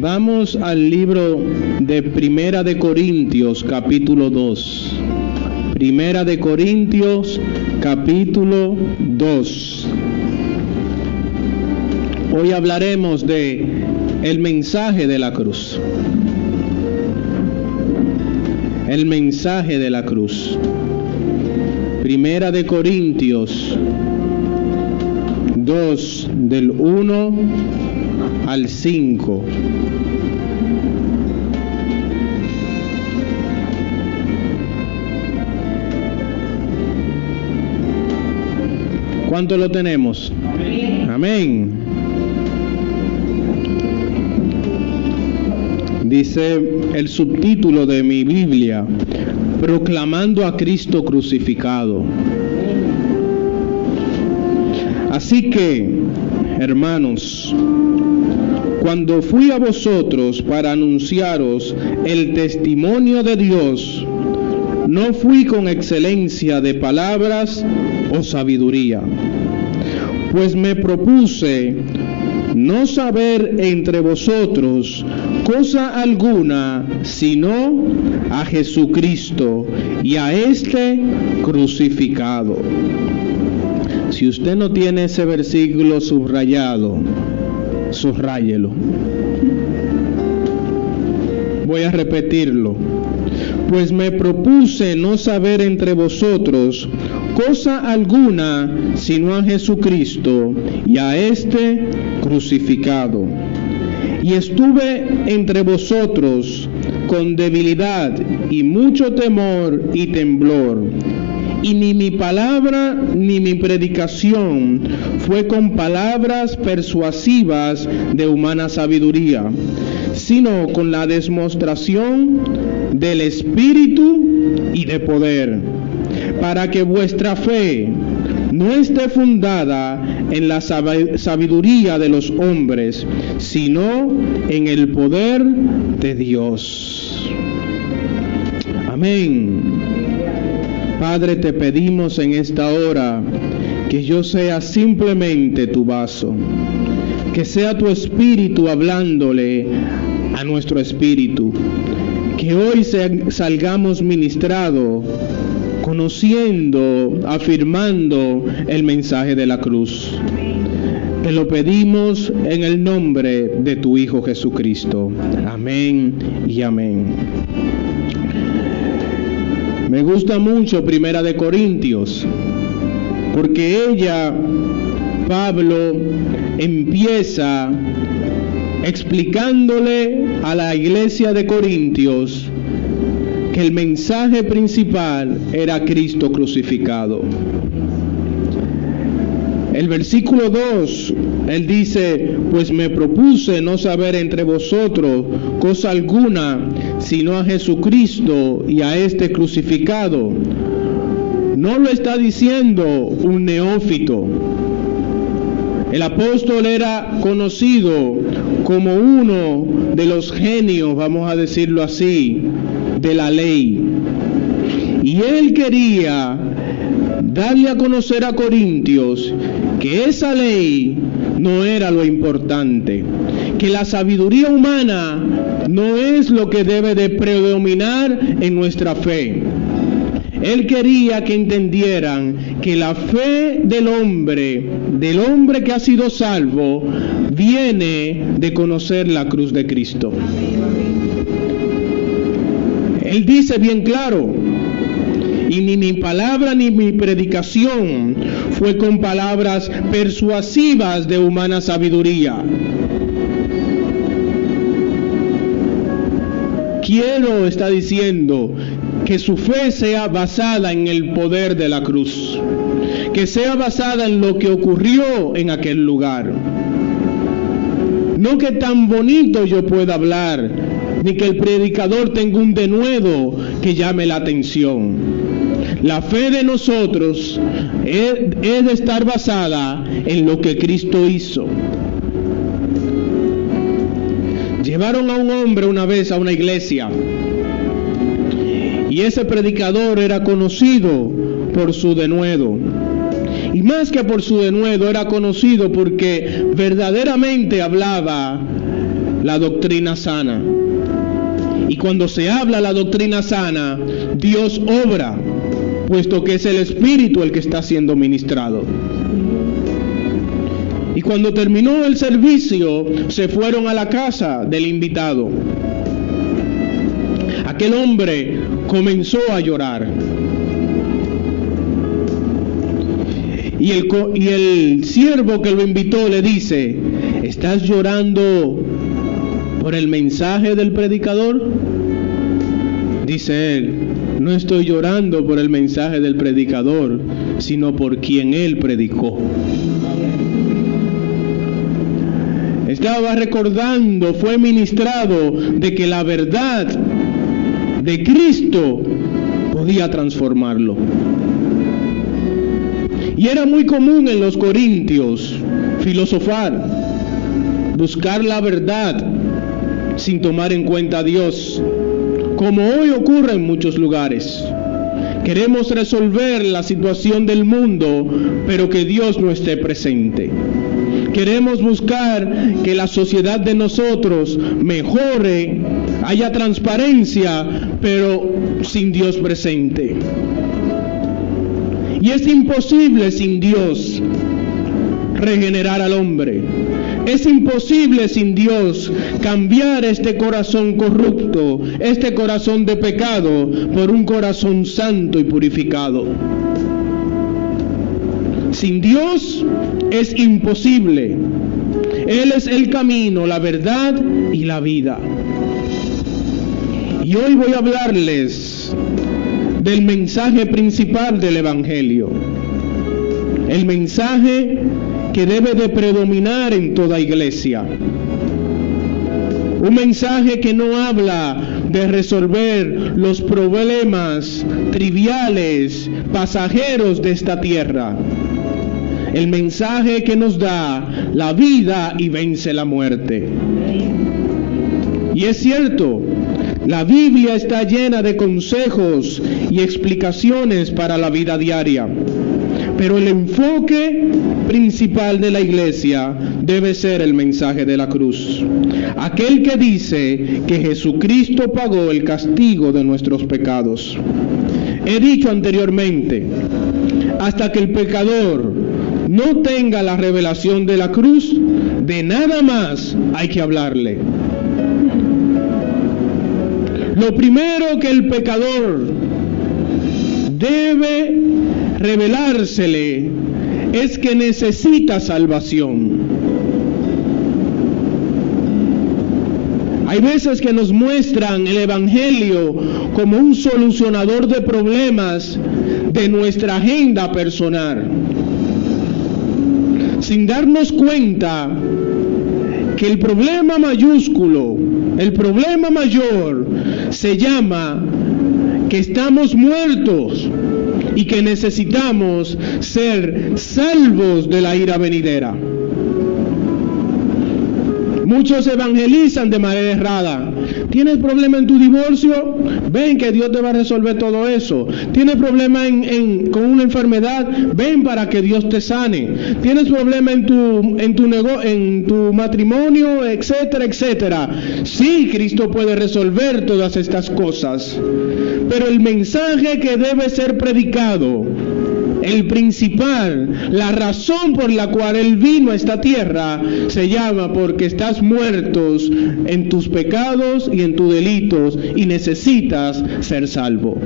Vamos al libro de Primera de Corintios, capítulo 2. Primera de Corintios, capítulo 2. Hoy hablaremos de el mensaje de la cruz. El mensaje de la cruz. Primera de Corintios 2, del 1 al 5. ¿Cuánto lo tenemos? Amén. Dice el subtítulo de mi Biblia: Proclamando a Cristo crucificado. Así que, hermanos, cuando fui a vosotros para anunciaros el testimonio de Dios, no fui con excelencia de palabras o sabiduría, pues me propuse no saber entre vosotros cosa alguna, sino a Jesucristo y a este crucificado. Si usted no tiene ese versículo subrayado, subráyelo. Voy a repetirlo. Pues me propuse no saber entre vosotros cosa alguna, sino a Jesucristo y a este crucificado. Y estuve entre vosotros con debilidad y mucho temor y temblor. Y ni mi palabra ni mi predicación fue con palabras persuasivas de humana sabiduría, sino con la demostración del Espíritu y de poder, para que vuestra fe no esté fundada en la sabiduría de los hombres, sino en el poder de Dios. Amén. Padre, te pedimos en esta hora que yo sea simplemente tu vaso, que sea tu Espíritu hablándole a nuestro espíritu, que hoy salgamos ministrados, conociendo, afirmando el mensaje de la cruz. Te lo pedimos en el nombre de tu Hijo Jesucristo. Amén y amén. Me gusta mucho Primera de Corintios, porque Pablo empieza explicándole a la iglesia de Corintios que el mensaje principal era Cristo crucificado. El versículo 2, él dice: pues me propuse no saber entre vosotros cosa alguna, sino a Jesucristo y a este crucificado. No lo está diciendo un neófito. El apóstol era conocido como uno de los genios, vamos a decirlo así, de la ley. Y él quería darle a conocer a Corintios que esa ley no era lo importante, que la sabiduría humana no es lo que debe de predominar en nuestra fe. Él quería que entendieran que la fe del hombre que ha sido salvo, viene de conocer la cruz de Cristo. Él dice bien claro: y ni mi palabra ni mi predicación fue con palabras persuasivas de humana sabiduría. Está diciendo que su fe sea basada en el poder de la cruz, que sea basada en lo que ocurrió en aquel lugar. No que tan bonito yo pueda hablar, ni que el predicador tenga un denuedo que llame la atención. La fe de nosotros es de estar basada en lo que Cristo hizo. Llevaron a un hombre una vez a una iglesia, y ese predicador era conocido por su denuedo. Y más que por su denuedo, era conocido porque verdaderamente hablaba la doctrina sana. Y cuando se habla la doctrina sana, Dios obra, puesto que es el Espíritu el que está siendo ministrado. Y cuando terminó el servicio, se fueron a la casa del invitado. Aquel hombre comenzó a llorar. Y el siervo que lo invitó le dice: ¿estás llorando por el mensaje del predicador? Dice él: no estoy llorando por el mensaje del predicador, sino por quien él predicó. Estaba recordando, fue ministrado de que la verdad de Cristo podía transformarlo. Y era muy común en los corintios filosofar, buscar la verdad sin tomar en cuenta a Dios, como hoy ocurre en muchos lugares. Queremos resolver la situación del mundo, pero que Dios no esté presente. Queremos buscar que la sociedad de nosotros mejore, haya transparencia, pero sin Dios presente. Y es imposible sin Dios regenerar al hombre. Es imposible sin Dios cambiar este corazón corrupto, este corazón de pecado, por un corazón santo y purificado. Sin Dios es imposible. Él es el camino, la verdad y la vida. Y hoy voy a hablarles del mensaje principal del Evangelio. El mensaje que debe de predominar en toda iglesia. Un mensaje que no habla de resolver los problemas triviales, pasajeros de esta tierra. El mensaje que nos da la vida y vence la muerte. Y es cierto, la Biblia está llena de consejos y explicaciones para la vida diaria. Pero el enfoque principal de la iglesia debe ser el mensaje de la cruz. Aquel que dice que Jesucristo pagó el castigo de nuestros pecados. He dicho anteriormente, hasta que el pecador no tenga la revelación de la cruz, de nada más hay que hablarle. Lo primero que el pecador debe revelársele es que necesita salvación. Hay veces que nos muestran el Evangelio como un solucionador de problemas de nuestra agenda personal, sin darnos cuenta que el problema mayúsculo, el problema mayor, se llama que estamos muertos y que necesitamos ser salvos de la ira venidera. Muchos evangelizan de manera errada. ¿Tienes problema en tu divorcio? Ven que Dios te va a resolver todo eso. ¿Tienes problema con una enfermedad? Ven para que Dios te sane. ¿Tienes problema en tu matrimonio, etcétera, etcétera? Sí, Cristo puede resolver todas estas cosas. Pero el mensaje que debe ser predicado, el principal, la razón por la cual Él vino a esta tierra, se llama porque estás muertos en tus pecados y en tus delitos y necesitas ser salvo.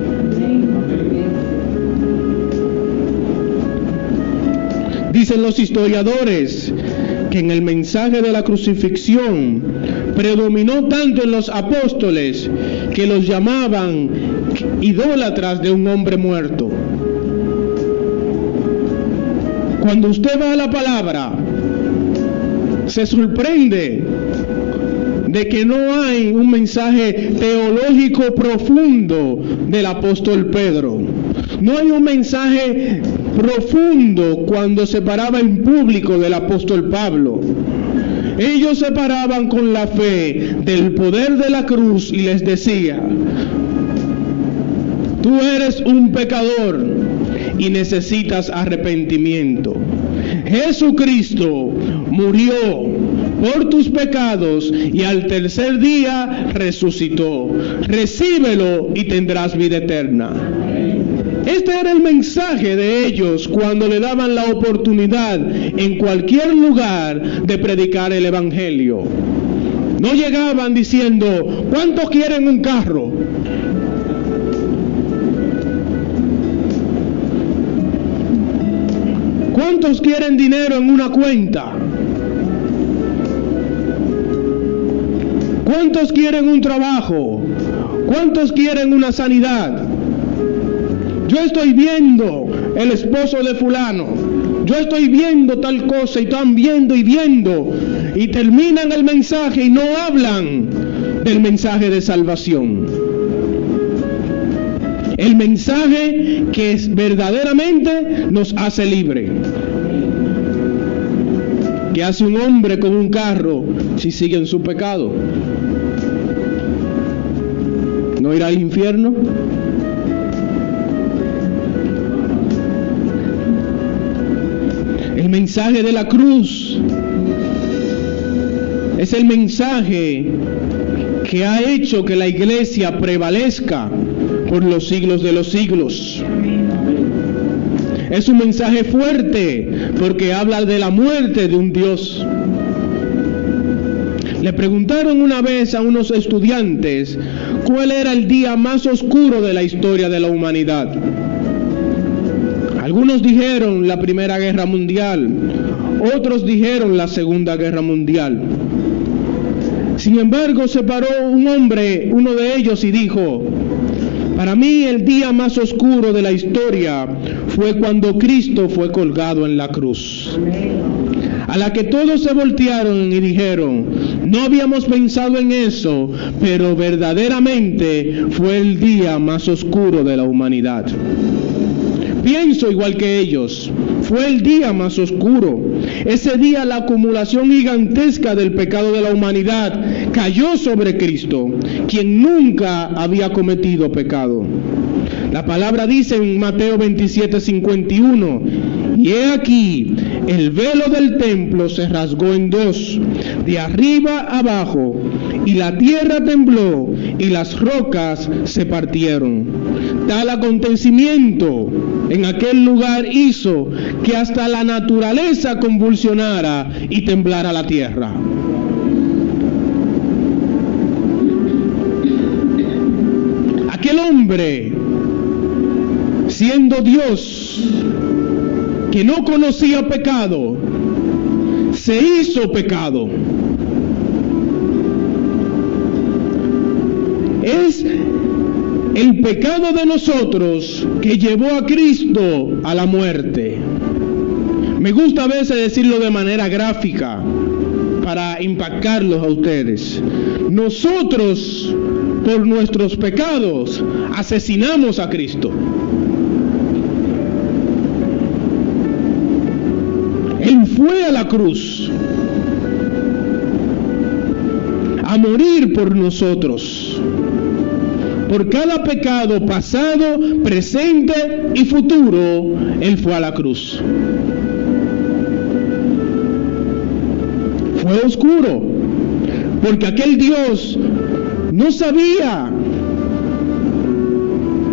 Dicen los historiadores que en el mensaje de la crucifixión predominó tanto en los apóstoles que los llamaban idólatras de un hombre muerto. Cuando usted va a la palabra, se sorprende de que no hay un mensaje teológico profundo del apóstol Pedro. No hay un mensaje profundo cuando se paraba en público del apóstol Pablo. Ellos se paraban con la fe del poder de la cruz y les decía: tú eres un pecador y necesitas arrepentimiento. Jesucristo murió por tus pecados y al tercer día resucitó. Recíbelo y tendrás vida eterna. Este era el mensaje de ellos cuando le daban la oportunidad en cualquier lugar de predicar el evangelio. No llegaban diciendo, ¿cuántos quieren un carro? ¿Cuántos quieren dinero en una cuenta? ¿Cuántos quieren un trabajo? ¿Cuántos quieren una sanidad? Yo estoy viendo el esposo de fulano. Yo estoy viendo tal cosa y están viendo y terminan el mensaje y no hablan del mensaje de salvación. El mensaje que verdaderamente nos hace libre. ¿Qué hace un hombre con un carro si sigue en su pecado? ¿No irá al infierno? El mensaje de la cruz es el mensaje que ha hecho que la iglesia prevalezca por los siglos de los siglos. Es un mensaje fuerte porque habla de la muerte de un Dios. Le preguntaron una vez a unos estudiantes cuál era el día más oscuro de la historia de la humanidad. Algunos dijeron la Primera Guerra Mundial, otros dijeron la Segunda Guerra Mundial. Sin embargo, se paró un hombre, uno de ellos, y dijo: para mí el día más oscuro de la historia fue cuando Cristo fue colgado en la cruz. A la que todos se voltearon y dijeron: no habíamos pensado en eso, pero verdaderamente fue el día más oscuro de la humanidad. Pienso igual que ellos, fue el día más oscuro. Ese día la acumulación gigantesca del pecado de la humanidad cayó sobre Cristo, quien nunca había cometido pecado. La palabra dice en Mateo 27:51, y he aquí, el velo del templo se rasgó en dos, de arriba abajo, y la tierra tembló, y las rocas se partieron. Tal acontecimiento en aquel lugar hizo que hasta la naturaleza convulsionara y temblara la tierra. Aquel hombre, siendo Dios, que no conocía pecado, se hizo pecado. Es el pecado de nosotros que llevó a Cristo a la muerte. Me gusta a veces decirlo de manera gráfica para impactarlos a ustedes. Nosotros, por nuestros pecados, asesinamos a Cristo. Él fue a la cruz a morir por nosotros. Por cada pecado pasado, presente y futuro, Él fue a la cruz. Fue oscuro, porque aquel Dios no sabía,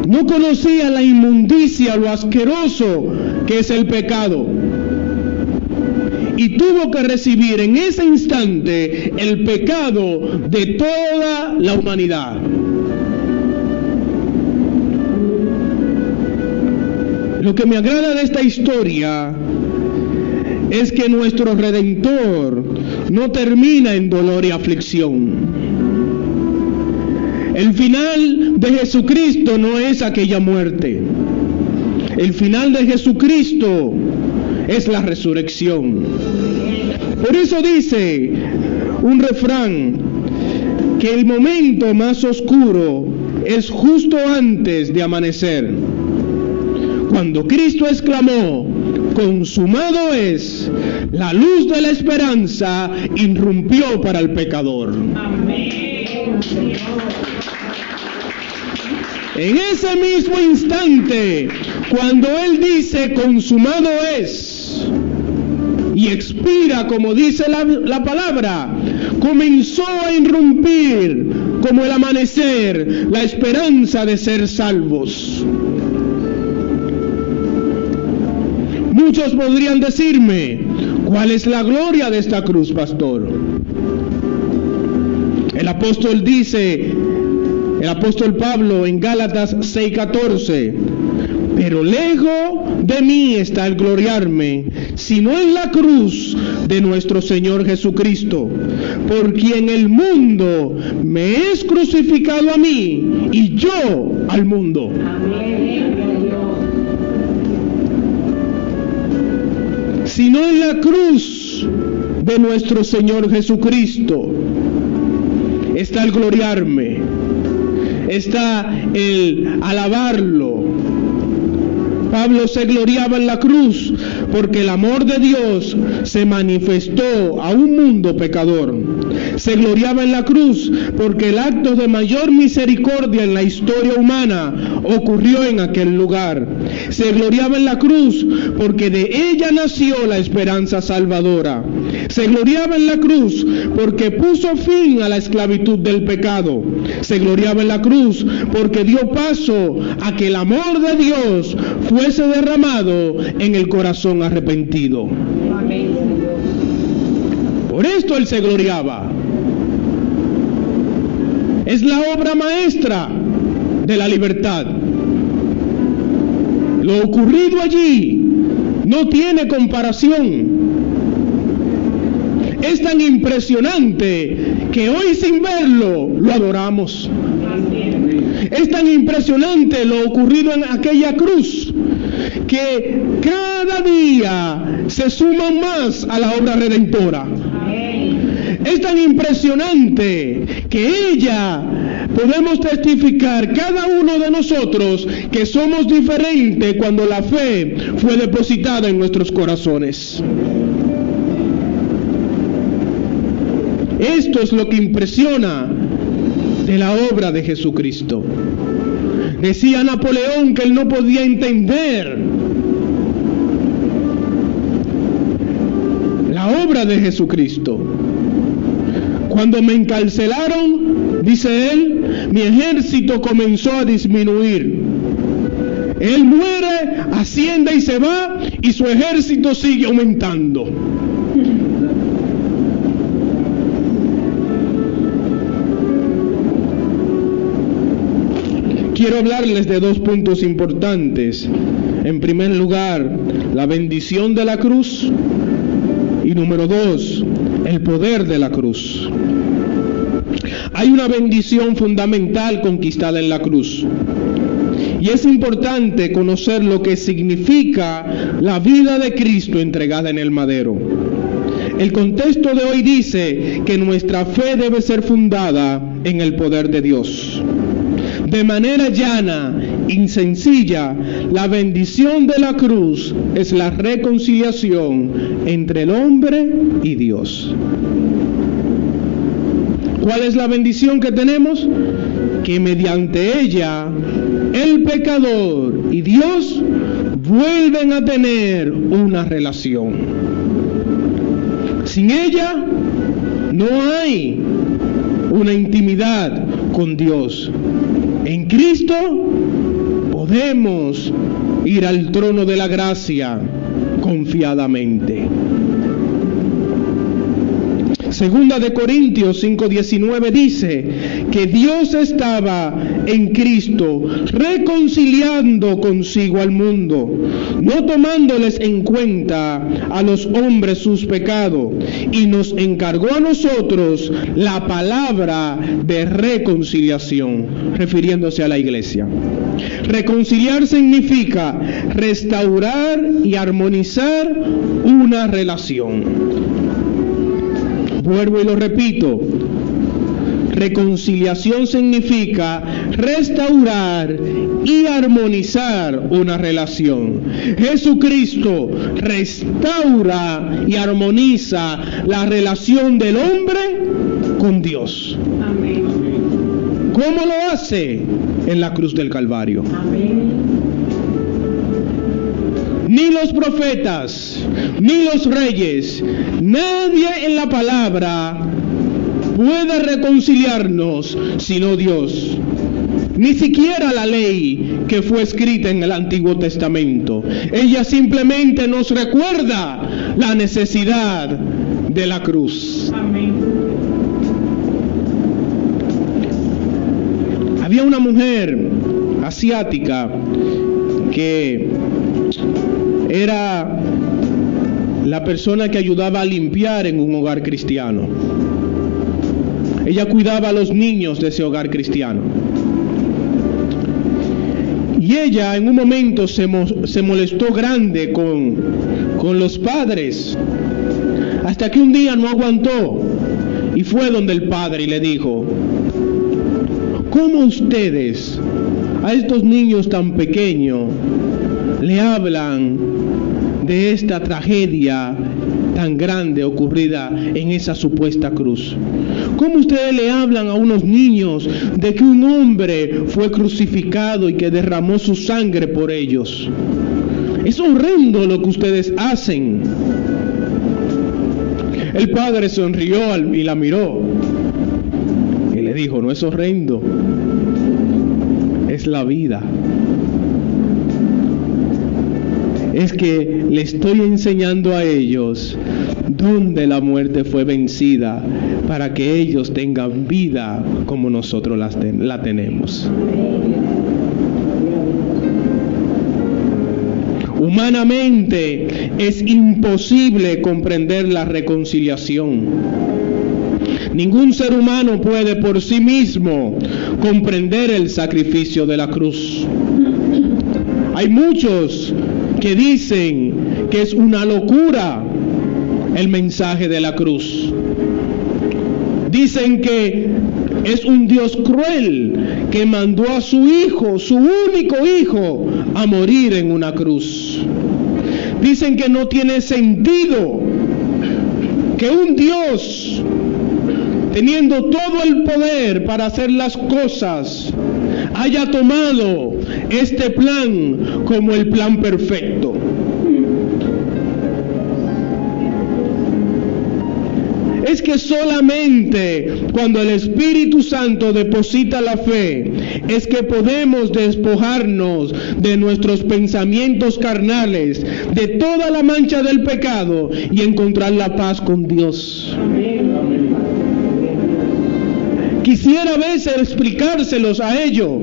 no conocía la inmundicia, lo asqueroso que es el pecado. Y tuvo que recibir en ese instante el pecado de toda la humanidad. Lo que me agrada de esta historia es que nuestro Redentor no termina en dolor y aflicción. El final de Jesucristo no es aquella muerte. El final de Jesucristo es la resurrección. Por eso dice un refrán que el momento más oscuro es justo antes de amanecer. Cuando Cristo exclamó: consumado es, la luz de la esperanza irrumpió para el pecador. Amén. En ese mismo instante, cuando Él dice consumado es, y expira, como dice la palabra, comenzó a irrumpir como el amanecer la esperanza de ser salvos. Muchos podrían decirme, ¿cuál es la gloria de esta cruz, pastor? El apóstol Pablo en Gálatas 6:14, pero lejos de mí está el gloriarme, sino en la cruz de nuestro Señor Jesucristo, por quien el mundo me es crucificado a mí y yo al mundo. Sino en la cruz de nuestro Señor Jesucristo está el gloriarme, está el alabarlo. Pablo se gloriaba en la cruz porque el amor de Dios se manifestó a un mundo pecador. Se gloriaba en la cruz porque el acto de mayor misericordia en la historia humana ocurrió en aquel lugar. Se gloriaba en la cruz porque de ella nació la esperanza salvadora. Se gloriaba en la cruz porque puso fin a la esclavitud del pecado. Se gloriaba en la cruz porque dio paso a que el amor de Dios fuese derramado en el corazón arrepentido. Por esto él se gloriaba. Es la obra maestra de la libertad. Lo ocurrido allí no tiene comparación. Es tan impresionante que hoy sin verlo lo adoramos. Es tan impresionante lo ocurrido en aquella cruz que cada día se suman más a la obra redentora. Es tan impresionante que podemos testificar cada uno de nosotros que somos diferentes cuando la fe fue depositada en nuestros corazones. Esto es lo que impresiona de la obra de Jesucristo. Decía Napoleón que él no podía entender la obra de Jesucristo. Cuando me encarcelaron, dice él, mi ejército comenzó a disminuir. Él muere, asciende y se va, y su ejército sigue aumentando. Quiero hablarles de dos puntos importantes. En primer lugar, la bendición de la cruz, y número dos, el poder de la cruz. Hay una bendición fundamental conquistada en la cruz. Y es importante conocer lo que significa la vida de Cristo entregada en el madero. El contexto de hoy dice que nuestra fe debe ser fundada en el poder de Dios. De manera llana y sencilla, la bendición de la cruz es la reconciliación entre el hombre y Dios. ¿Cuál es la bendición que tenemos? Que mediante ella el pecador y Dios vuelven a tener una relación. Sin ella no hay una intimidad con Dios. En Cristo podemos ir al trono de la gracia confiadamente. Segunda de Corintios 5:19 dice que Dios estaba en Cristo reconciliando consigo al mundo, no tomándoles en cuenta a los hombres sus pecados, y nos encargó a nosotros la palabra de reconciliación, refiriéndose a la iglesia. Reconciliar significa restaurar y armonizar una relación. Vuelvo y lo repito. Reconciliación significa restaurar y armonizar una relación. Jesucristo restaura y armoniza la relación del hombre con Dios. Amén. ¿Cómo lo hace? En la cruz del Calvario. Amén. ni los profetas, ni los reyes, nadie en la palabra puede reconciliarnos sino Dios. Ni siquiera la ley que fue escrita en el Antiguo Testamento. Ella simplemente nos recuerda la necesidad de la cruz. Amén. Había una mujer asiática que era la persona que ayudaba a limpiar en un hogar cristiano. Ella cuidaba a los niños de ese hogar cristiano. Y ella en un momento se molestó grande con los padres, hasta que un día no aguantó y fue donde el padre y le dijo: ¿cómo ustedes a estos niños tan pequeños le hablan de esta tragedia tan grande ocurrida en esa supuesta cruz? ¿Cómo ustedes le hablan a unos niños de que un hombre fue crucificado y que derramó su sangre por ellos? Es horrendo lo que ustedes hacen. El padre sonrió y la miró y le dijo: no es horrendo, es la vida. Es que le estoy enseñando a ellos dónde la muerte fue vencida, para que ellos tengan vida como nosotros la tenemos. Humanamente es imposible comprender la reconciliación. Ningún ser humano puede por sí mismo comprender el sacrificio de la cruz. Hay muchos que dicen que es una locura el mensaje de la cruz. Dicen que es un Dios cruel que mandó a su hijo, su único hijo, a morir en una cruz. Dicen que no tiene sentido que un Dios, teniendo todo el poder para hacer las cosas, haya tomado este plan como el plan perfecto. Es que solamente cuando el Espíritu Santo deposita la fe, es que podemos despojarnos de nuestros pensamientos carnales, de toda la mancha del pecado y encontrar la paz con Dios. Quisiera a veces explicárselos a ellos,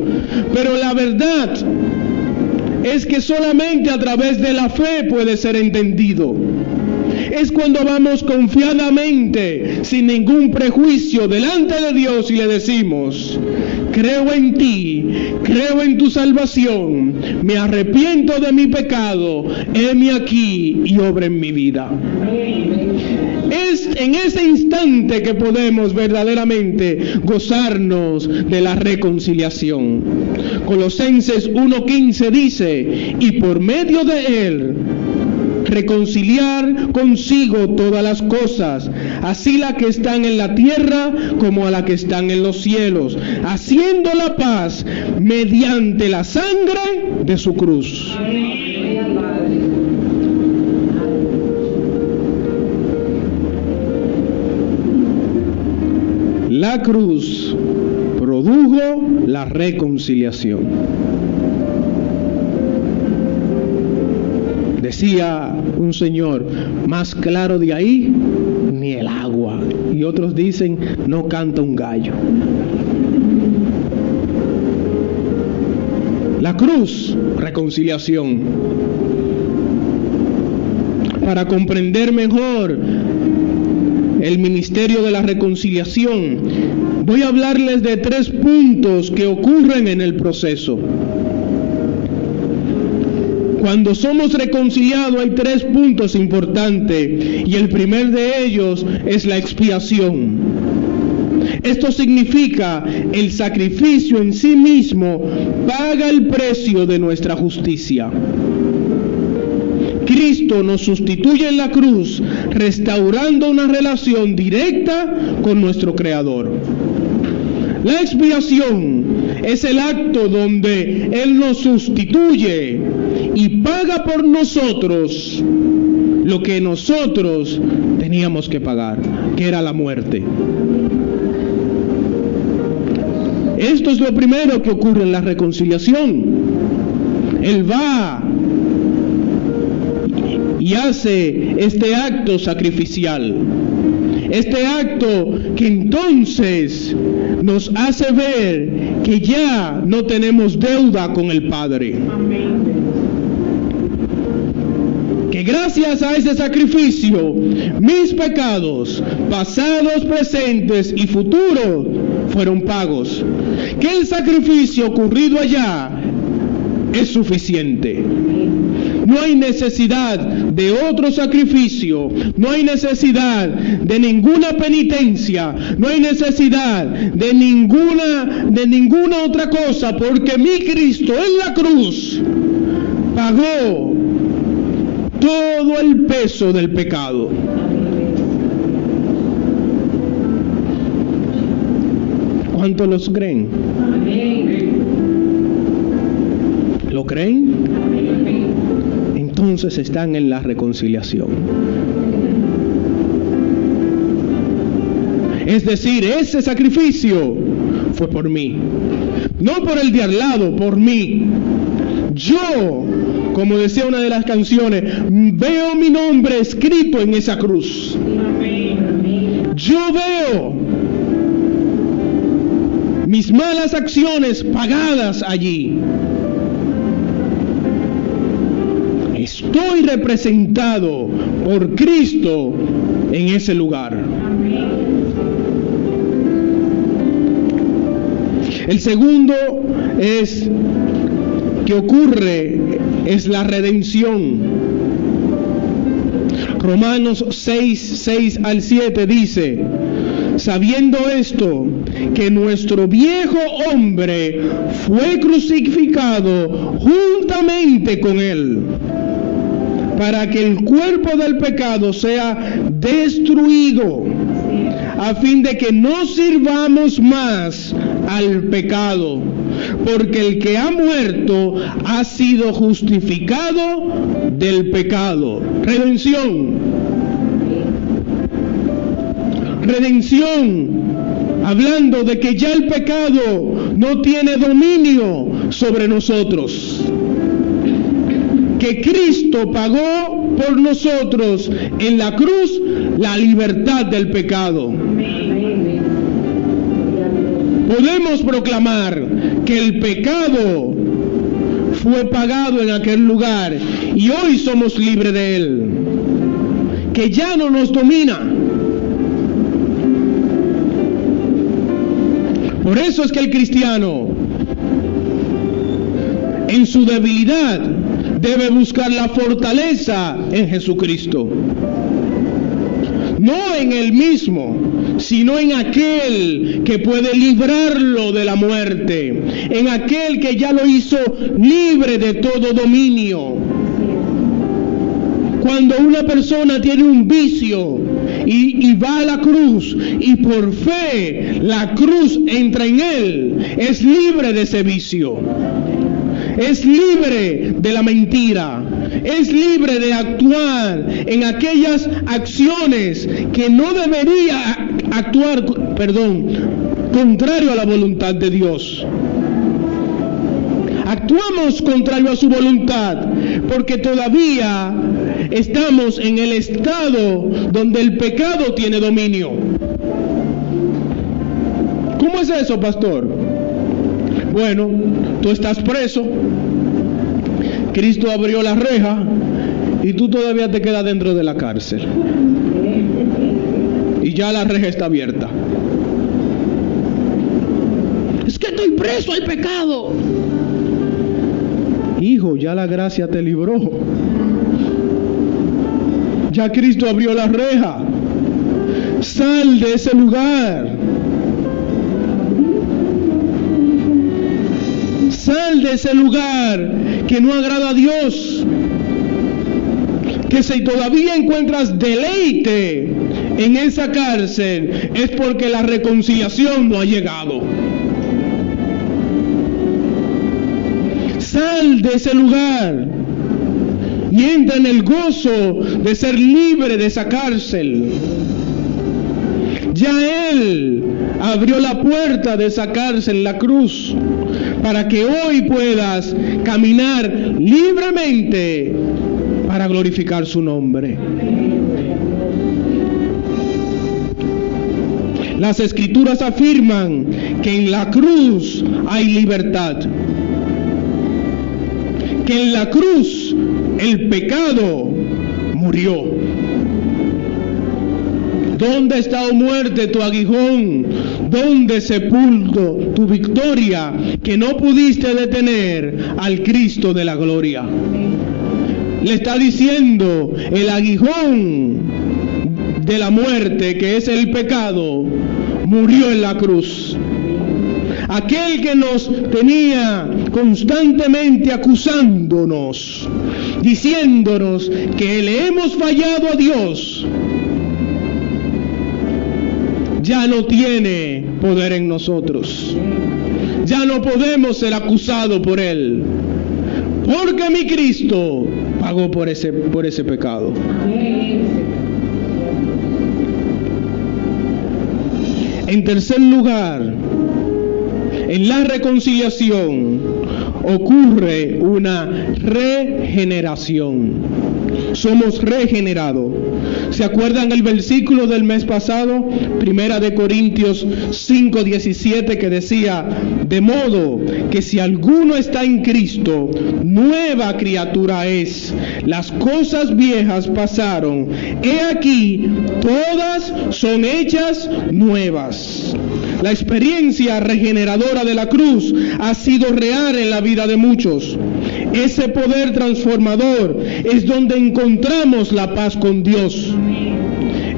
pero la verdad es que solamente a través de la fe puede ser entendido. Es cuando vamos confiadamente, sin ningún prejuicio, delante de Dios y le decimos: creo en ti, creo en tu salvación, me arrepiento de mi pecado, heme aquí y obra en mi vida. Es en ese instante que podemos verdaderamente gozarnos de la reconciliación. Colosenses 1:15 dice: y por medio de él reconciliar consigo todas las cosas, así las que están en la tierra como a las que están en los cielos, haciendo la paz mediante la sangre de su cruz. La cruz produjo la reconciliación. Decía un señor: más claro de ahí ni el agua. Y otros dicen: no canta un gallo. La cruz, reconciliación. Para comprender mejor el ministerio de la reconciliación, voy a hablarles de 3 puntos que ocurren en el proceso. Cuando somos reconciliados hay 3 puntos importantes, y el primer de ellos es la expiación. Esto significa el sacrificio en sí mismo paga el precio de nuestra justicia. Cristo nos sustituye en la cruz, restaurando una relación directa con nuestro Creador. La expiación es el acto donde Él nos sustituye y paga por nosotros lo que nosotros teníamos que pagar, que era la muerte. Esto es lo primero que ocurre en la reconciliación. Él va y hace este acto sacrificial. Este acto que entonces nos hace ver que ya no tenemos deuda con el Padre. Que gracias a ese sacrificio, mis pecados, pasados, presentes y futuros, fueron pagos. Que el sacrificio ocurrido allá es suficiente. No hay necesidad de otro sacrificio, no hay necesidad de ninguna penitencia, no hay necesidad de ninguna otra cosa, porque mi Cristo en la cruz pagó todo el peso del pecado. ¿Cuántos los creen? ¿Lo creen? Entonces están en la reconciliación. Es decir, ese sacrificio fue por mí, no por el de al lado, por mí. Yo, como decía una de las canciones, veo mi nombre escrito en esa cruz. Yo veo mis malas acciones pagadas allí. Estoy representado por Cristo en ese lugar. El segundo es que ocurre es la redención. Romanos 6 al 7 dice: sabiendo esto, que nuestro viejo hombre fue crucificado juntamente con él, para que el cuerpo del pecado sea destruido, a fin de que no sirvamos más al pecado, porque el que ha muerto ha sido justificado del pecado. Redención. Redención, hablando de que ya el pecado no tiene dominio sobre nosotros. Que Cristo pagó por nosotros en la cruz la libertad del pecado. Podemos proclamar que el pecado fue pagado en aquel lugar y hoy somos libres de él, que ya no nos domina. Por eso es que el cristiano, en su debilidad, debe buscar la fortaleza en Jesucristo. No en él mismo, sino en aquel que puede librarlo de la muerte, en aquel que ya lo hizo libre de todo dominio. Cuando una persona tiene un vicio y va a la cruz y por fe la cruz entra en él, es libre de ese vicio. Es libre de la mentira, es libre de actuar en aquellas acciones que no debería actuar, contrario a la voluntad de Dios. Actuamos contrario a su voluntad porque todavía estamos en el estado donde el pecado tiene dominio. ¿Cómo es eso, pastor? Bueno, tú estás preso, Cristo abrió la reja y tú todavía te quedas dentro de la cárcel. Y ya la reja está abierta. Es que estoy preso al pecado. Hijo, ya la gracia te libró. Ya Cristo abrió la reja. Sal de ese lugar. Sal de ese lugar que no agrada a Dios. Que si todavía encuentras deleite en esa cárcel, es porque la reconciliación no ha llegado. Sal de ese lugar. y entra en el gozo de ser libre de esa cárcel. Ya Él abrió la puerta de esa cárcel, la cruz, para que hoy puedas caminar libremente para glorificar su nombre. Las Escrituras afirman que en la cruz hay libertad, que en la cruz el pecado murió. ¿Dónde está, oh muerte, tu aguijón? ¿Dónde, sepulcro, tu victoria que no pudiste detener al Cristo de la gloria? Le está diciendo, el aguijón de la muerte, que es el pecado, murió en la cruz. Aquel que nos tenía constantemente acusándonos, diciéndonos que le hemos fallado a Dios, ya no tiene poder en nosotros. Ya no podemos ser acusados por Él, porque mi Cristo pagó por ese pecado. En tercer lugar, en la reconciliación ocurre una regeneración. Somos regenerados. ¿Se acuerdan el versículo del mes pasado? 1 Corintios 5:17, que decía: de modo que si alguno está en Cristo, nueva criatura es. Las cosas viejas pasaron, he aquí, todas son hechas nuevas. La experiencia regeneradora de la cruz ha sido real en la vida de muchos. Ese poder transformador es donde encontramos la paz con Dios.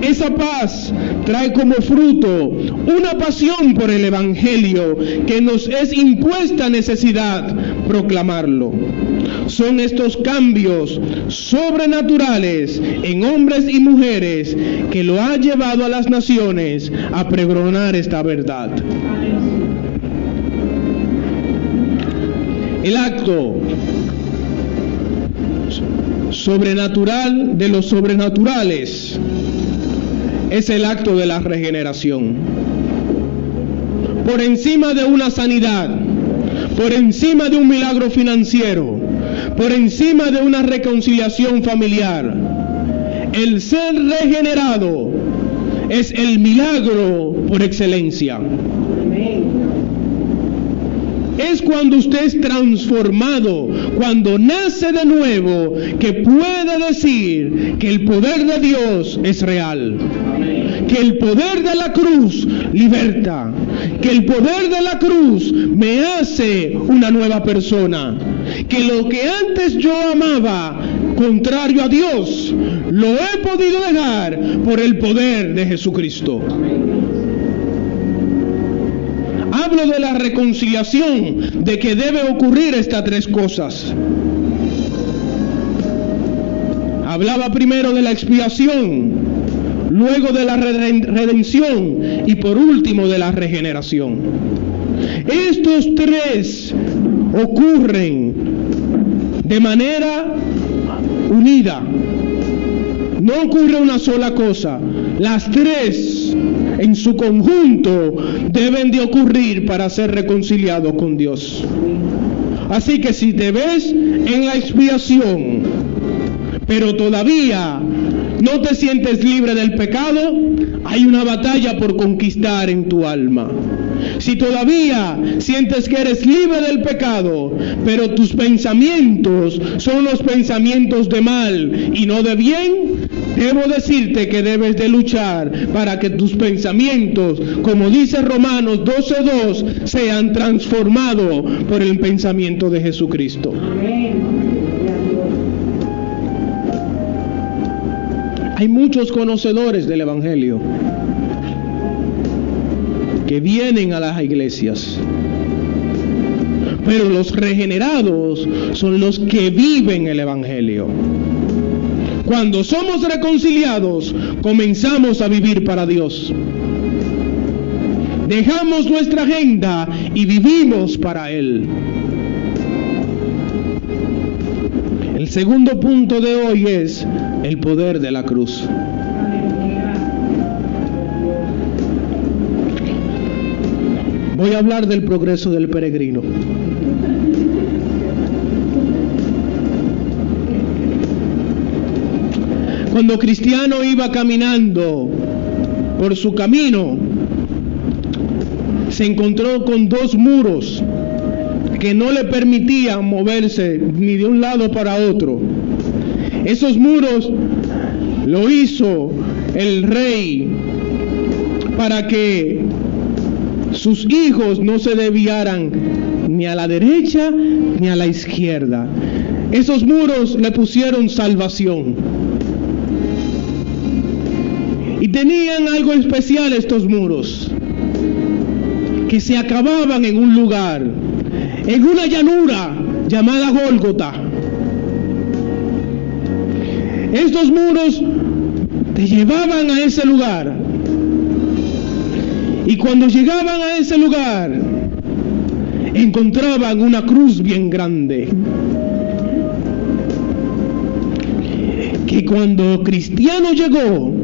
Esa paz trae como fruto una pasión por el Evangelio que nos es impuesta necesidad proclamarlo. Son estos cambios sobrenaturales en hombres y mujeres que lo ha llevado a las naciones a pregonar esta verdad. El acto sobrenatural de los sobrenaturales es el acto de la regeneración. Por encima de una sanidad, por encima de un milagro financiero, por encima de una reconciliación familiar, el ser regenerado es el milagro por excelencia. Es cuando usted es transformado, cuando nace de nuevo, que puede decir que el poder de Dios es real, que el poder de la cruz liberta, que el poder de la cruz me hace una nueva persona, que lo que antes yo amaba contrario a Dios, lo he podido dejar por el poder de Jesucristo. Hablo de la reconciliación, de que debe ocurrir estas tres cosas. Hablaba primero de la expiación, luego de la redención y por último de la regeneración. Estos tres ocurren de manera unida. No ocurre una sola cosa. Las tres en su conjunto deben de ocurrir para ser reconciliados con Dios. Así que si te ves en la expiación, pero todavía no te sientes libre del pecado, hay una batalla por conquistar en tu alma. Si todavía sientes que eres libre del pecado, pero tus pensamientos son los pensamientos de mal y no de bien, debo decirte que debes de luchar para que tus pensamientos, como dice Romanos 12:2, sean transformados por el pensamiento de Jesucristo. Hay muchos conocedores del Evangelio que vienen a las iglesias, pero los regenerados son los que viven el Evangelio. Cuando somos reconciliados, comenzamos a vivir para Dios. Dejamos nuestra agenda y vivimos para Él. El segundo punto de hoy es el poder de la cruz. Voy a hablar del progreso del peregrino. Cuando Cristiano iba caminando por su camino, se encontró con dos muros que no le permitían moverse ni de un lado para otro. Esos muros lo hizo el rey para que sus hijos no se desviaran ni a la derecha ni a la izquierda. Esos muros le pusieron salvación. Y tenían algo especial estos muros, que se acababan en un lugar, en una llanura llamada Gólgota. Estos muros te llevaban a ese lugar. Y cuando llegaban a ese lugar, encontraban una cruz bien grande. Que cuando Cristiano llegó,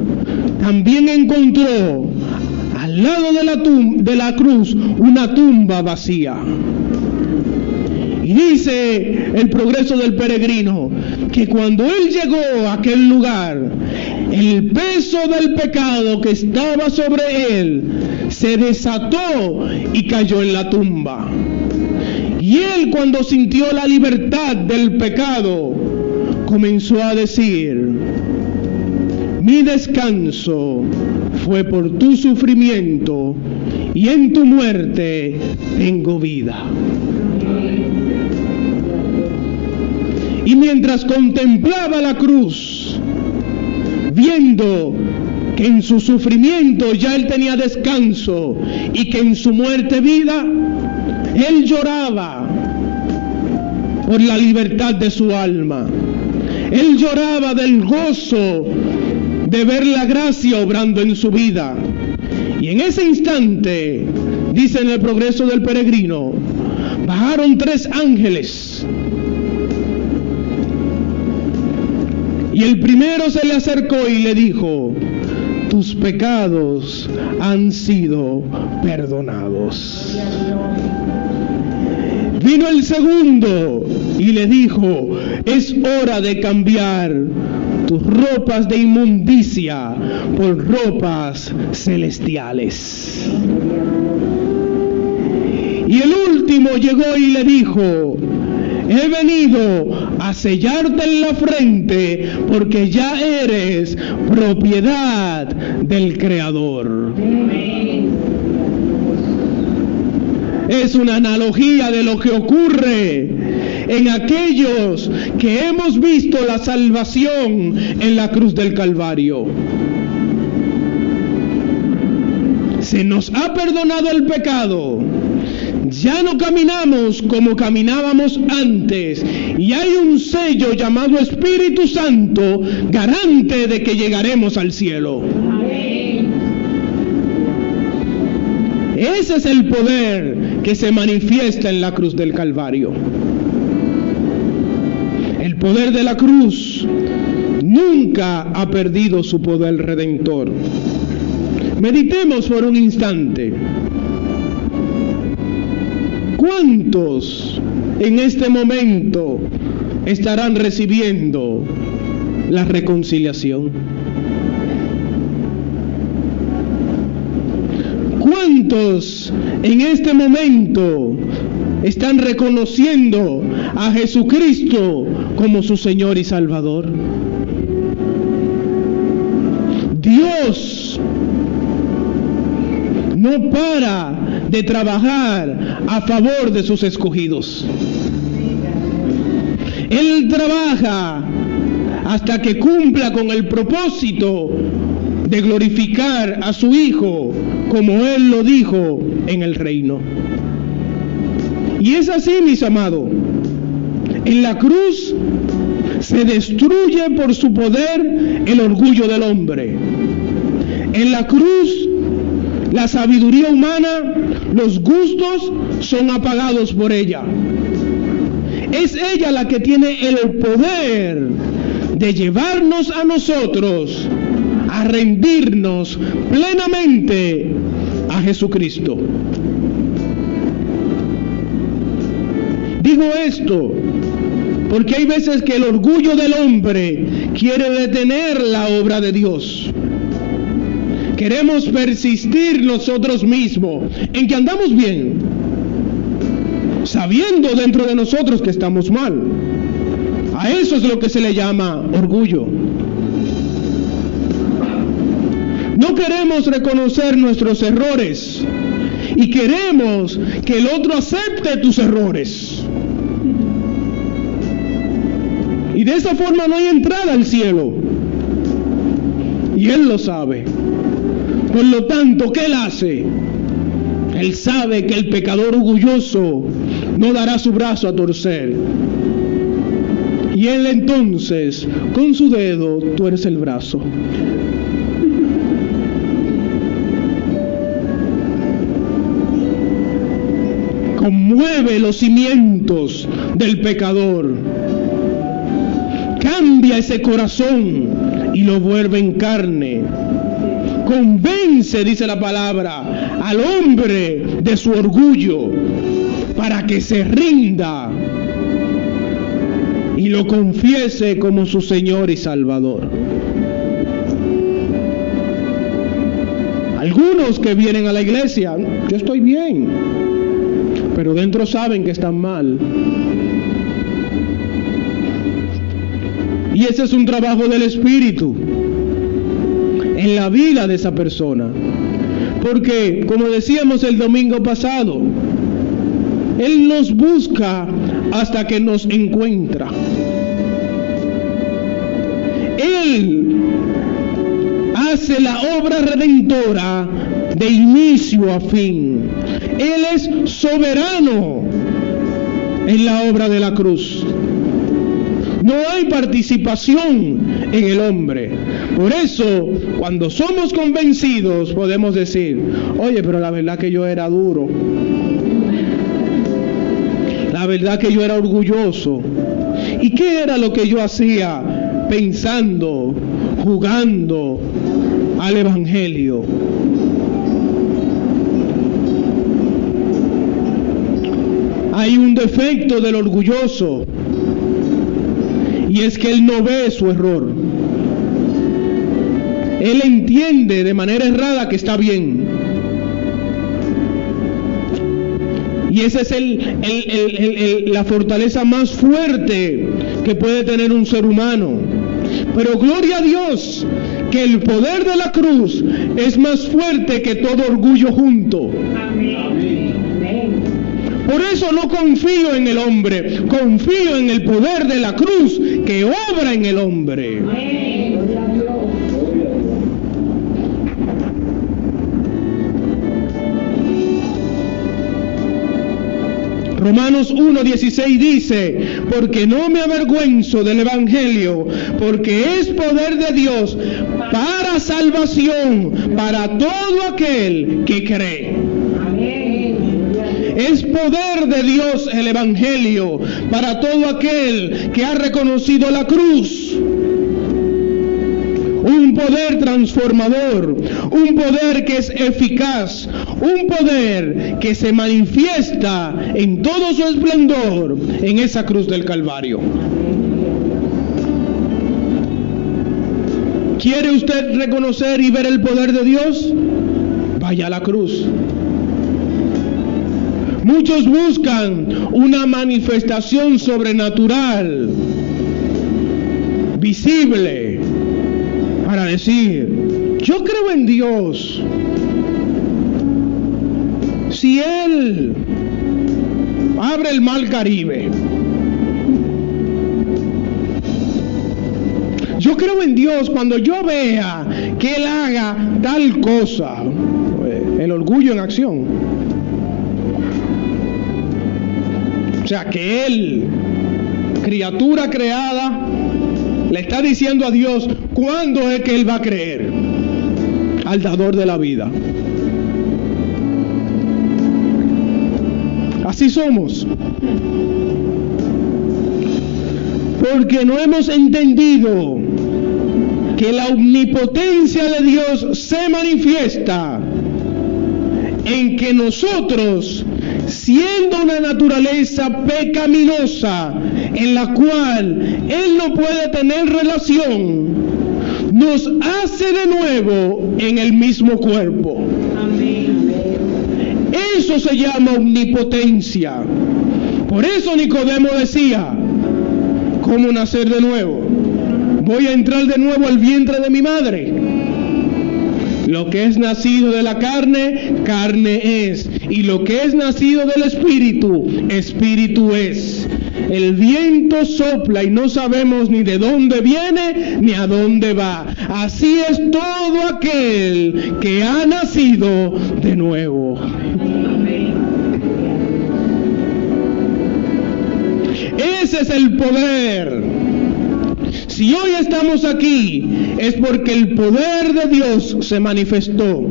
también encontró al lado de la cruz una tumba vacía. Y dice el progreso del peregrino que cuando él llegó a aquel lugar, el peso del pecado que estaba sobre él se desató y cayó en la tumba. Y él, cuando sintió la libertad del pecado, comenzó a decir: mi descanso fue por tu sufrimiento y en tu muerte tengo vida. Y mientras contemplaba la cruz, viendo que en su sufrimiento ya él tenía descanso y que en su muerte vida, él lloraba por la libertad de su alma. Él lloraba del gozo de ver la gracia obrando en su vida. Y en ese instante, dice en el progreso del peregrino, bajaron 3 ángeles. Y el primero se le acercó y le dijo: tus pecados han sido perdonados. Vino el segundo y le dijo: es hora de cambiar tus ropas de inmundicia por ropas celestiales. Y el último llegó y le dijo: he venido a sellarte en la frente porque ya eres propiedad del Creador. Es una analogía de lo que ocurre en aquellos que hemos visto la salvación en la cruz del Calvario. Se nos ha perdonado el pecado. Ya no caminamos como caminábamos antes, y hay un sello llamado Espíritu Santo, garante de que llegaremos al cielo. Amén. Ese es el poder que se manifiesta en la cruz del Calvario. El poder de la cruz nunca ha perdido su poder redentor. Meditemos por un instante. ¿Cuántos en este momento estarán recibiendo la reconciliación? ¿Cuántos en este momento están reconociendo a Jesucristo como su Señor y Salvador? Dios no para de trabajar a favor de sus escogidos. Él trabaja hasta que cumpla con el propósito de glorificar a su Hijo, como Él lo dijo en el reino. Y es así, mis amados. En la cruz se destruye por su poder el orgullo del hombre. En la cruz, la sabiduría humana, los gustos son apagados por ella. Es ella la que tiene el poder de llevarnos a nosotros a rendirnos plenamente a Jesucristo. Digo esto porque hay veces que el orgullo del hombre quiere detener la obra de Dios. Queremos persistir nosotros mismos en que andamos bien, sabiendo dentro de nosotros que estamos mal. A eso es lo que se le llama orgullo. No queremos reconocer nuestros errores y queremos que el otro acepte tus errores. Y de esa forma no hay entrada al cielo. Y Él lo sabe. Por lo tanto, ¿qué Él hace? Él sabe que el pecador orgulloso no dará su brazo a torcer. Y Él entonces, con su dedo, tuerce el brazo. Conmueve los cimientos del pecador. Cambia ese corazón y lo vuelve en carne. Convence, dice la palabra, al hombre de su orgullo para que se rinda y lo confiese como su Señor y Salvador. Algunos que vienen a la iglesia, yo estoy bien, pero dentro saben que están mal. Y ese es un trabajo del Espíritu en la vida de esa persona. Porque, como decíamos el domingo pasado, Él nos busca hasta que nos encuentra. Él hace la obra redentora de inicio a fin. Él es soberano en la obra de la cruz. No hay participación en el hombre. Por eso, cuando somos convencidos, podemos decir, oye, pero la verdad que yo era duro. La verdad que yo era orgulloso. ¿Y qué era lo que yo hacía pensando, jugando al Evangelio? Hay un defecto del orgulloso. Y es que él no ve su error. Él entiende de manera errada que está bien. Y esa es la fortaleza más fuerte que puede tener un ser humano. Pero gloria a Dios, que el poder de la cruz es más fuerte que todo orgullo junto. Por eso no confío en el hombre, confío en el poder de la cruz que obra en el hombre. Romanos 1:16 dice, porque no me avergüenzo del Evangelio, porque es poder de Dios para salvación, para todo aquel que cree. Es poder de Dios el Evangelio para todo aquel que ha reconocido la cruz. Un poder transformador, un poder que es eficaz, un poder que se manifiesta en todo su esplendor en esa cruz del Calvario. ¿Quiere usted reconocer y ver el poder de Dios? Vaya a la cruz. Muchos buscan una manifestación sobrenatural, visible, para decir, yo creo en Dios. Si Él abre el mar Caribe, yo creo en Dios cuando yo vea que Él haga tal cosa. El orgullo en acción. O sea, que Él, criatura creada, le está diciendo a Dios cuándo es que Él va a creer al dador de la vida. Así somos. porque no hemos entendido que la omnipotencia de Dios se manifiesta en que nosotros, siendo una naturaleza pecaminosa en la cual Él no puede tener relación, nos hace de nuevo en el mismo cuerpo. Eso se llama omnipotencia. Por eso Nicodemo decía, ¿cómo nacer de nuevo? Voy a entrar de nuevo al vientre de mi madre. Lo que es nacido de la carne, carne es. Y lo que es nacido del Espíritu, Espíritu es. El viento sopla y no sabemos ni de dónde viene ni a dónde va. Así es todo aquel que ha nacido de nuevo. Ese es el poder. Si hoy estamos aquí, es porque el poder de Dios se manifestó.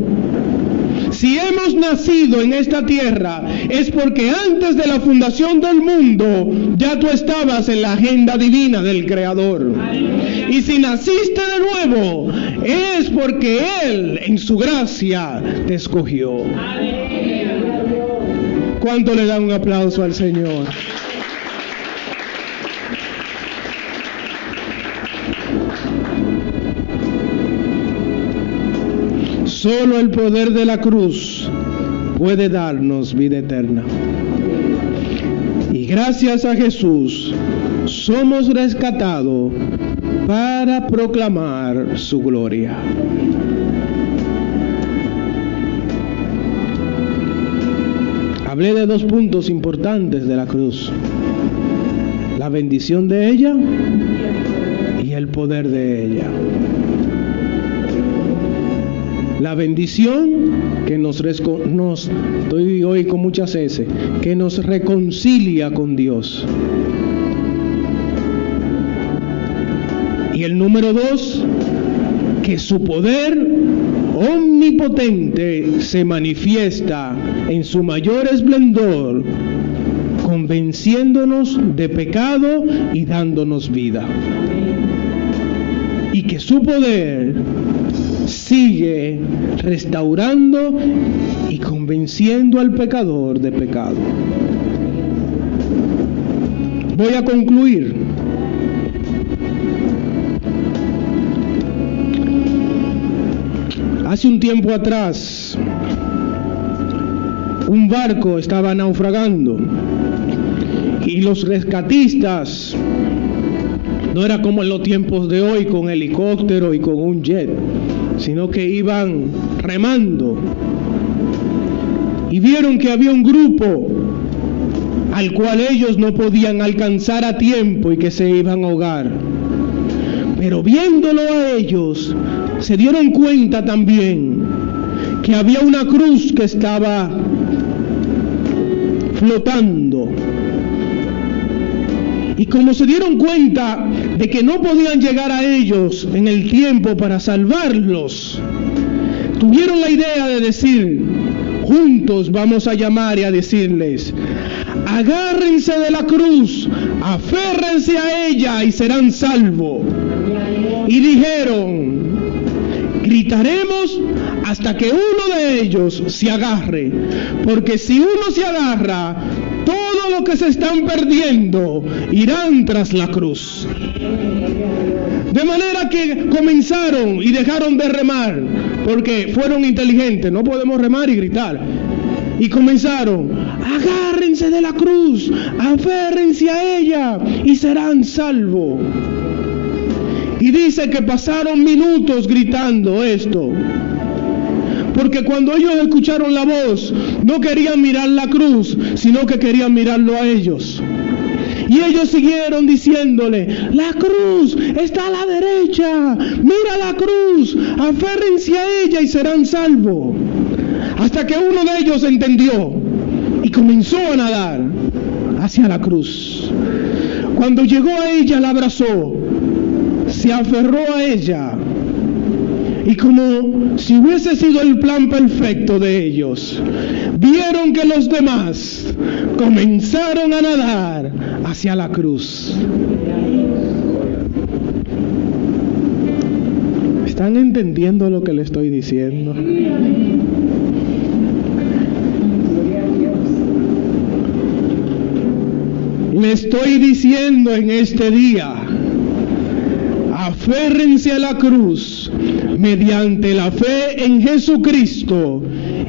Si hemos nacido en esta tierra, es porque antes de la fundación del mundo, ya tú estabas en la agenda divina del Creador. Y si naciste de nuevo, es porque Él, en su gracia, te escogió. ¿Cuánto le dan un aplauso al Señor? Solo el poder de la cruz puede darnos vida eterna. Y gracias a Jesús somos rescatados para proclamar su gloria. Hablé de dos puntos importantes de la cruz: la bendición de ella y el poder de ella. La bendición que nos estoy hoy con muchas S, que nos reconcilia con Dios. Y el número 2, que su poder omnipotente se manifiesta en su mayor esplendor, convenciéndonos de pecado y dándonos vida. Y que su poder sigue restaurando y convenciendo al pecador de pecado. Voy a concluir. Hace un tiempo atrás, un barco estaba naufragando y los rescatistas, no era como en los tiempos de hoy con helicóptero y con un jet, sino que iban remando y vieron que había un grupo al cual ellos no podían alcanzar a tiempo y que se iban a ahogar. Pero viéndolo a ellos, se dieron cuenta también que había una cruz que estaba flotando. Y como se dieron cuenta de que no podían llegar a ellos en el tiempo para salvarlos, tuvieron la idea de decir, juntos vamos a llamar y a decirles, agárrense de la cruz, aférrense a ella y serán salvos. Y dijeron, gritaremos hasta que uno de ellos se agarre, porque si uno se agarra, todo lo que se están perdiendo irán tras la cruz. De manera que comenzaron y dejaron de remar, porque fueron inteligentes, no podemos remar y gritar. Y comenzaron, agárrense de la cruz, aférrense a ella y serán salvos. Y dice que pasaron minutos gritando esto, porque cuando ellos escucharon la voz, no querían mirar la cruz, sino que querían mirarlo a ellos. Y ellos siguieron diciéndole, la cruz está a la derecha, mira la cruz, aférrense a ella y serán salvos. Hasta que uno de ellos entendió y comenzó a nadar hacia la cruz. Cuando llegó a ella, la abrazó, se aferró a ella Y como si hubiese sido el plan perfecto de ellos, vieron que los demás comenzaron a nadar hacia la cruz. ¿Están entendiendo lo que le estoy diciendo? Le estoy diciendo en este día, aférrense a la cruz mediante la fe en Jesucristo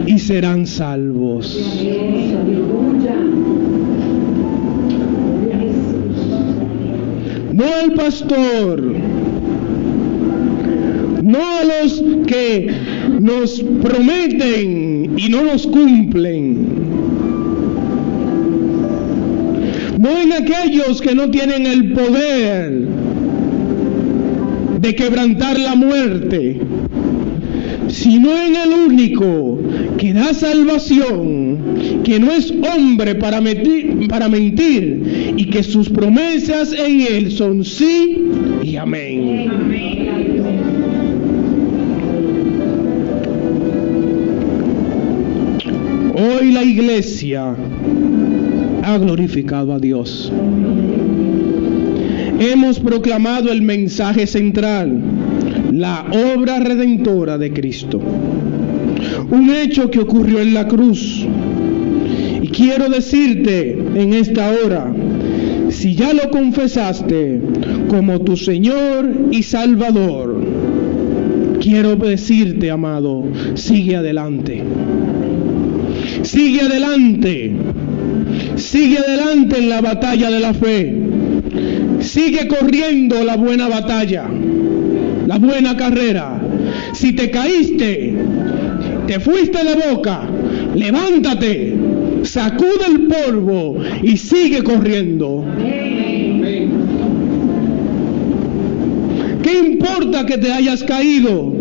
y serán salvos. No al pastor, no a los que nos prometen y no nos cumplen, no en aquellos que no tienen el poder de quebrantar la muerte, sino en el único que da salvación, que no es hombre para mentir, y que sus promesas en él son sí y amén. Hoy la iglesia ha glorificado a Dios. Hemos proclamado el mensaje central, la obra redentora de Cristo, un hecho que ocurrió en la cruz. Y quiero decirte en esta hora, si ya lo confesaste como tu Señor y Salvador, quiero decirte, amado, sigue adelante. Sigue adelante. Sigue adelante en la batalla de la fe. Sigue corriendo la buena batalla, la buena carrera. Si te caíste, te fuiste de boca, levántate, sacude el polvo y sigue corriendo. ¿Qué importa que te hayas caído?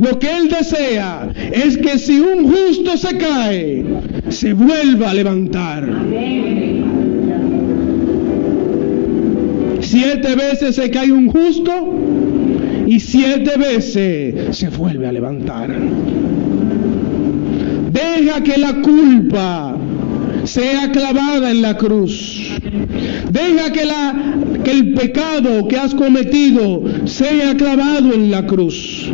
Lo que Él desea es que si un justo se cae, se vuelva a levantar. 7 veces se cae un justo y 7 veces se vuelve a levantar. Deja que la culpa sea clavada en la cruz. Deja que el pecado que has cometido sea clavado en la cruz.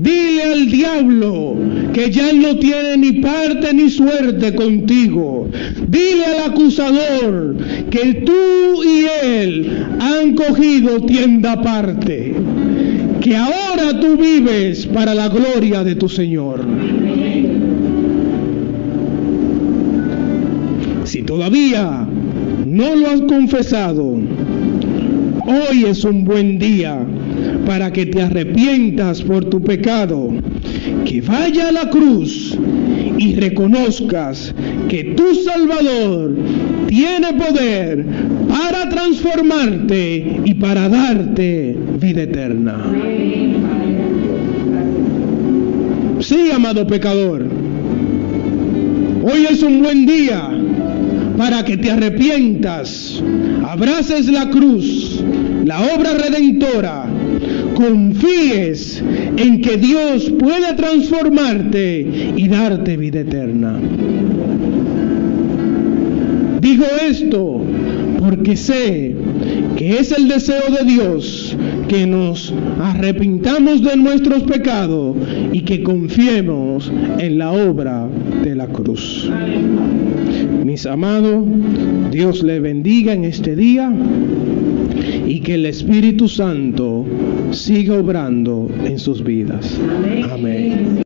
Dile al diablo que ya no tiene ni parte ni suerte contigo. Dile al acusador que tú y él han cogido tienda aparte, que ahora tú vives para la gloria de tu Señor. Si todavía no lo has confesado, hoy es un buen día para que te arrepientas por tu pecado, que vaya a la cruz y reconozcas que tu Salvador tiene poder para transformarte y para darte vida eterna. Sí, amado pecador, hoy es un buen día para que te arrepientas, abraces la cruz, la obra redentora, confíes en que Dios puede transformarte y darte vida eterna. Digo esto porque sé que es el deseo de Dios que nos arrepintamos de nuestros pecados y que confiemos en la obra de la cruz. Mis amados, Dios les bendiga en este día y que el Espíritu Santo siga obrando en sus vidas. Amén.